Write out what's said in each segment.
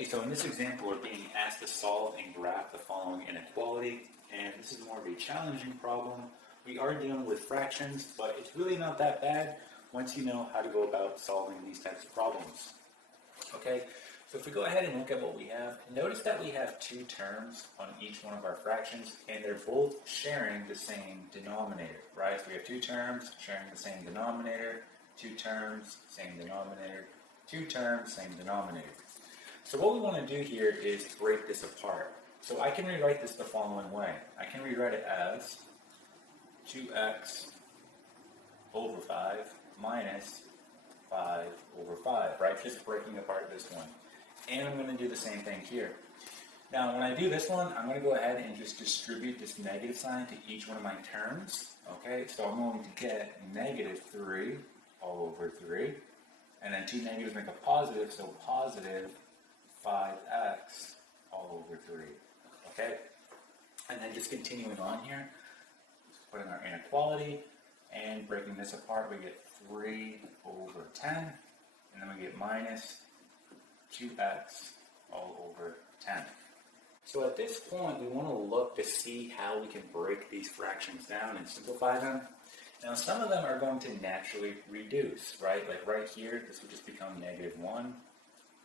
Okay, so in this example, we're being asked to solve and graph the following inequality, and this is more of a challenging problem. We are dealing with fractions, but it's really not that bad once you know how to go about solving these types of problems. Okay, so if we go ahead and look at what we have, notice that we have two terms on each one of our fractions, and they're both sharing the same denominator, right? So we have two terms sharing the same denominator, two terms, same denominator, two terms, same denominator. So what we want to do here is break this apart. So I can rewrite this the following way. I can rewrite it as 2x over 5 minus 5 over 5, right? Just breaking apart this one. And I'm going to do the same thing here. Now, when I do this one, I'm going to go ahead and just distribute this negative sign to each one of my terms. Okay, so I'm going to get negative 3 all over 3. And then two negatives make a positive, so positive 5x all over 3. Okay? And then just continuing on here, just putting our inequality and breaking this apart, we get 3 over 10, and then we get minus 2x all over 10. So at this point, we want to look to see how we can break these fractions down and simplify them. Now, some of them are going to naturally reduce, right? Like right here, this will just become negative 1.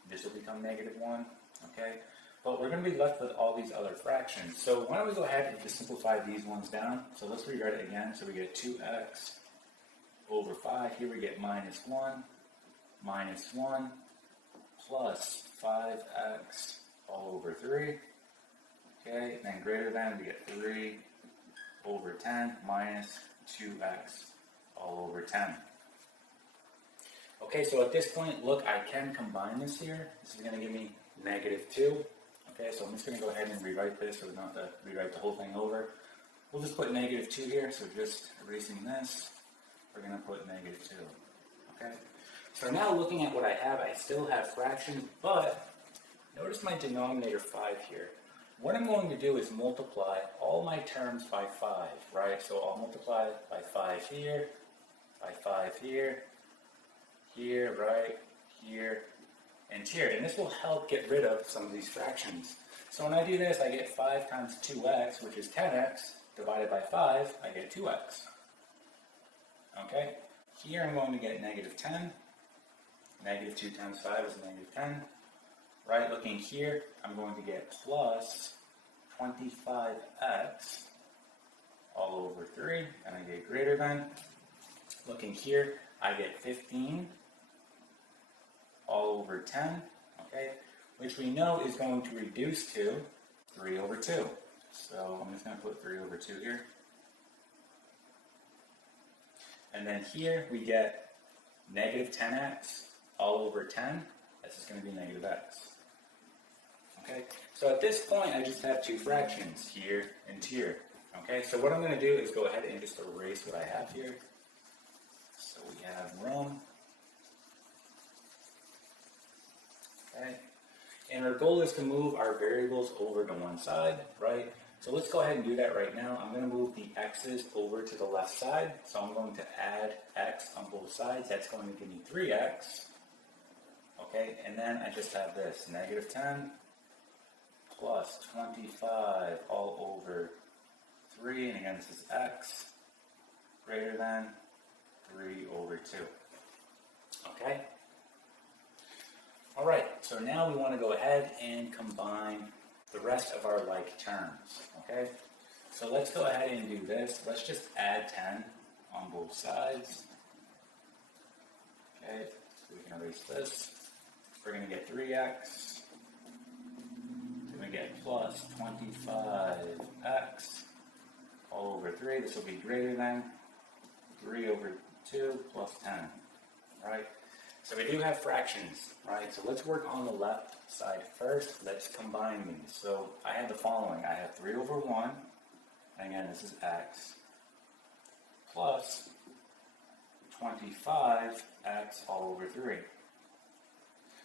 This will become negative 1, okay? But we're going to be left with all these other fractions. So why don't we go ahead and just simplify these ones down. So let's rewrite it again. So we get 2x over 5. Here we get minus 1 plus 5x all over 3. Okay, and then greater than, we get 3 over 10 minus 2x all over 10. Okay, so at this point, look, I can combine this here. This is going to give me negative 2. Okay, so I'm just going to go ahead and rewrite this so we don't have to rewrite the whole thing over. We'll just put negative 2 here, so just erasing this, we're going to put negative 2. Okay, so now looking at what I have, I still have fractions, but notice my denominator 5 here. What I'm going to do is multiply all my terms by 5, right? So I'll multiply by 5 here, by 5 here, here, right, here, and here. And this will help get rid of some of these fractions. So when I do this, I get 5 times 2x, which is 10x, divided by 5, I get 2x. Okay? Here I'm going to get negative 10. Negative 2 times 5 is negative 10. Right, looking here, I'm going to get plus 25x all over 3, and I get greater than. Looking here, I get 15 all over 10, okay, which we know is going to reduce to 3 over 2. So I'm just going to put 3 over 2 here. And then here we get negative 10x all over 10. That's just going to be negative x. Okay, so at this point, I just have two fractions, here and here. Okay, so what I'm going to do is go ahead and just erase what I have here. So we have room. Okay, and our goal is to move our variables over to one side, right? So let's go ahead and do that right now. I'm going to move the x's over to the left side. So I'm going to add x on both sides. That's going to give me 3x. Okay, and then I just have this, negative 10 plus 25 all over 3, and again this is x, greater than 3 over 2. Okay? Alright, so now we want to go ahead and combine the rest of our like terms. Okay? So let's go ahead and do this. Let's just add 10 on both sides. Okay, so we can erase this. We're going to get 3x. Then we get plus 25x all over 3. This will be greater than 3 over 2 plus 10. Right? So we do have fractions, right? So let's work on the left side first. Let's combine these. So I have the following. I have 3 over 1. And again, this is x. Plus 25x all over 3.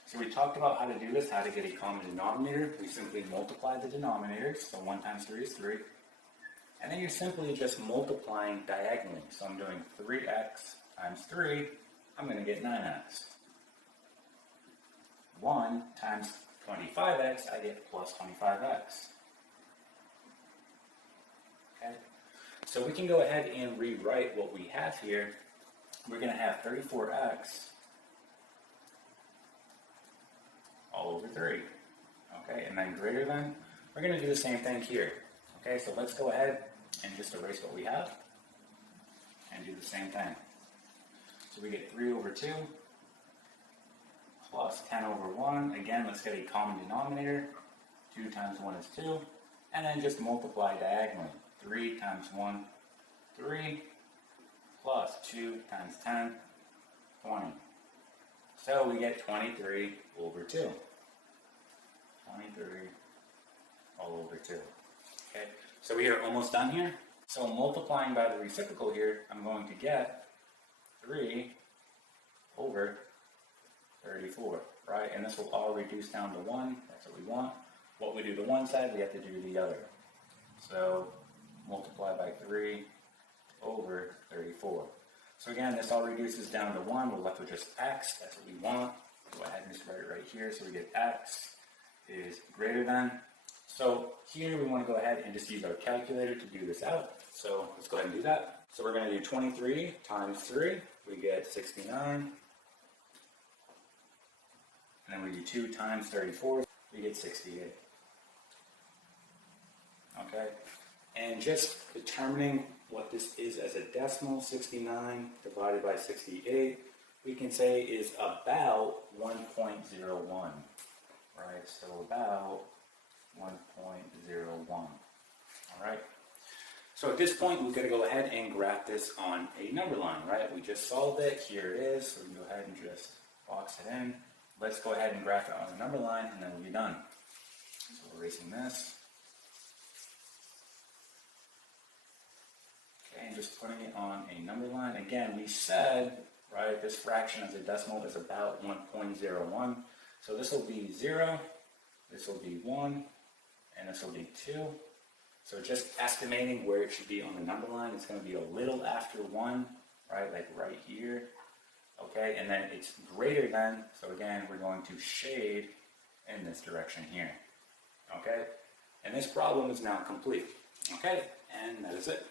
So we talked about how to do this, how to get a common denominator. We simply multiply the denominators. So 1 times 3 is 3. And then you're simply just multiplying diagonally. So I'm doing 3x times 3. I'm going to get 9x. 1 times 25x, I get plus 25x. Okay, so we can go ahead and rewrite what we have here. We're going to have 34x all over 3. Okay, and then greater than, we're going to do the same thing here. Okay, so let's go ahead and just erase what we have and do the same thing. So we get 3 over 2 plus 10 over 1. Again, let's get a common denominator. 2 times 1 is 2. And then just multiply diagonally. 3 times 1, 3, plus 2 times 10, 20. So we get 23 over 2. 23 all over 2. Okay, so we are almost done here. So multiplying by the reciprocal here, I'm going to get 3 over 34, right? And this will all reduce down to 1. That's what we want. What we do to one side, we have to do the other. So multiply by 3 over 34. So again, this all reduces down to 1. We're left with just x. That's what we want. Go ahead and just write it right here. So we get x is greater than. So here we want to go ahead and just use our calculator to do this out. So let's go ahead and do that. So we're going to do 23 times 3. We get 69. And then we do 2 times 34. We get 68. Okay. And just determining what this is as a decimal, 69 divided by 68, we can say is about 1.01, right? So about 1.01, all right? So at this point, we've got to go ahead and graph this on a number line, right? We just solved it, here it is, so we can go ahead and just box it in. Let's go ahead and graph it on a number line, and then we'll be done. So we're erasing this. And just putting it on a number line. Again, we said, right, this fraction as a decimal is about 1.01. So this will be 0, this will be 1, and this will be 2. So just estimating where it should be on the number line, it's going to be a little after 1, right, like right here. Okay, and then it's greater than, so again, we're going to shade in this direction here. Okay, and this problem is now complete. Okay, and that is it.